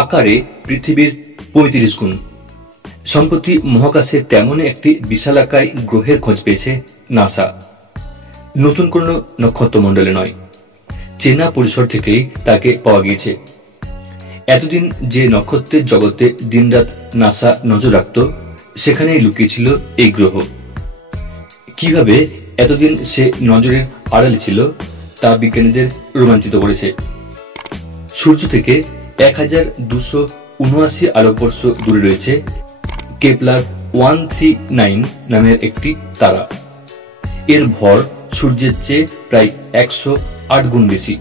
আকারে পৃথিবীর ৩৫ গুণ। সম্প্রতি মহাকাশে তেমন একটি বিশালাকায় গ্রহের খোঁজ পেয়েছে নাসা। নতুন কোন নক্ষত্রমণ্ডলে নয়, চেনা পরিসর থেকেই তাকে পাওয়া গিয়েছে। এতদিন যে নক্ষত্রের জগতে দিনরাত নাসা নজর রাখত, সেখানেই লুকিয়েছিল এই গ্রহ। কিভাবে এতদিন সে নজরের আড়ালে ছিল তা বিজ্ঞানীদের রোমাঞ্চিত করেছে। সূর্য থেকে ১২৭৯ আলোকবর্ষ দূরে রয়েছে কেপলার 139 নামের একটি তারা। এর ভর সূর্যের চেয়ে প্রায় ১০৮ গুণ বেশি।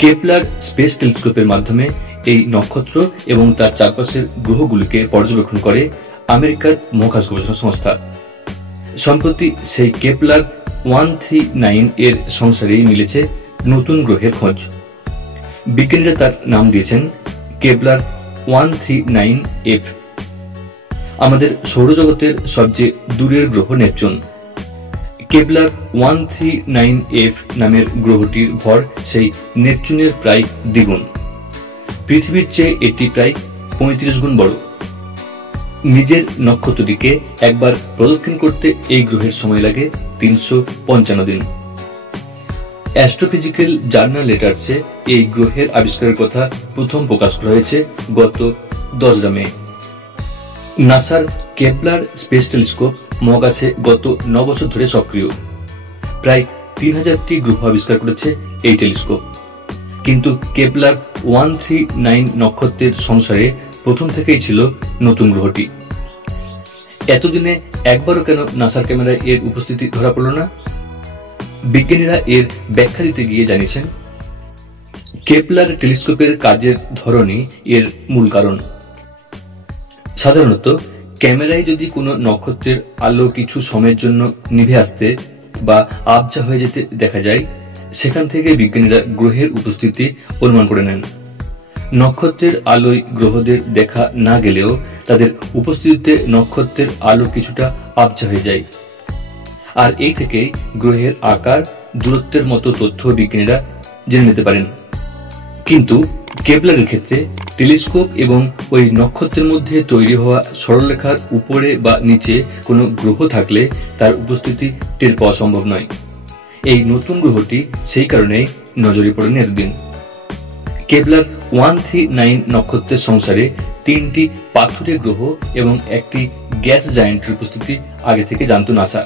কেপলার স্পেস টেলিস্কোপের মাধ্যমে এই নক্ষত্র এবং তার চারপাশের গ্রহগুলিকে পর্যবেক্ষণ করে আমেরিকার মহাকাশ গবেষণা সংস্থা। সম্প্রতি সেই কেপলার 139 এর সংসারেই মিলেছে নতুন গ্রহের খোঁজ। বিজ্ঞানীরা তার নাম দিয়েছেন কেপলার 139f। আমাদের সৌরজগতের সবচেয়ে দূরের গ্রহ নেপচুন। কেপলার 139f নামের গ্রহটির ভর সেই নেপচুনের প্রায় দ্বিগুণ। পৃথিবীর চেয়ে এটি প্রায় ৩৫ গুণ বড়। নিজের নক্ষত্রটিকে একবার প্রদক্ষিণ করতে এই গ্রহের সময় লাগে ৩৫৫ দিন। অ্যাস্ট্রোফিজিক্যাল জার্নাল লেটার্সে এই গ্রহের আবিষ্কারের কথা প্রথম প্রকাশ করা হয়েছে গত ১০ মে। নাসার কেপলার স্পেস টেলিস্কোপ মহাকাশে গত ৯ বছর ধরে সক্রিয়। প্রায় ৩০০০টি গ্রহ আবিষ্কার করেছে এই টেলিস্কোপ। কিন্তু কেপলার 139 নক্ষত্রের সংসারে প্রথম থেকেই ছিল নতুন গ্রহটি। এতদিনে একবারও কেন নাসার ক্যামেরায় এর উপস্থিতি ধরা পড়ল না? বিজ্ঞানীরা এর ব্যাখ্যা দিতে গিয়ে জানিয়েছেন, কেপলার টেলিস্কোপের কাজের ধরনই এর মূল কারণ। সাধারণত ক্যামেরায় যদি কোনো নক্ষত্রের আলো কিছু সময়ের জন্য নিভে আসতে বা আবজা হয়ে যেতে দেখা যায়, সেখান থেকে বিজ্ঞানীরা গ্রহের উপস্থিতি অনুমান করে নেন। নক্ষত্রের আলোয় গ্রহদের দেখা না গেলেও তাদের উপস্থিতিতে নক্ষত্রের আলো কিছুটা আবজা হয়ে যায়। আর এই থেকেই গ্রহের আকার, দূরত্বের মতো তথ্য বিজ্ঞানীরা জেনে নিতে পারেন। কিন্তু কেপলারের ক্ষেত্রে টেলিস্কোপ এবং ওই নক্ষত্রের মধ্যে তৈরি হওয়া সরলরেখার উপরে বা নিচে কোনো গ্রহ থাকলে তার উপস্থিতি টের পাওয়া সম্ভব নয়। এই নতুন গ্রহটি সেই কারণেই নজরে পড়েনি এতদিন। কেপলার 139 নক্ষত্রের সংসারে 3টি পাথুরে গ্রহ এবং একটি গ্যাস জায়ান্টের উপস্থিতি আগে থেকে জানত নাসা।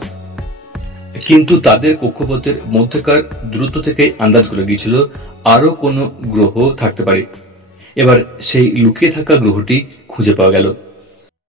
কিন্তু তাদের কক্ষপথের মধ্যকার দূরত্ব থেকে আন্দাজ করে গিয়েছিল আরো কোনো গ্রহ থাকতে পারে। এবার সেই লুকিয়ে থাকা গ্রহটি খুঁজে পাওয়া গেল।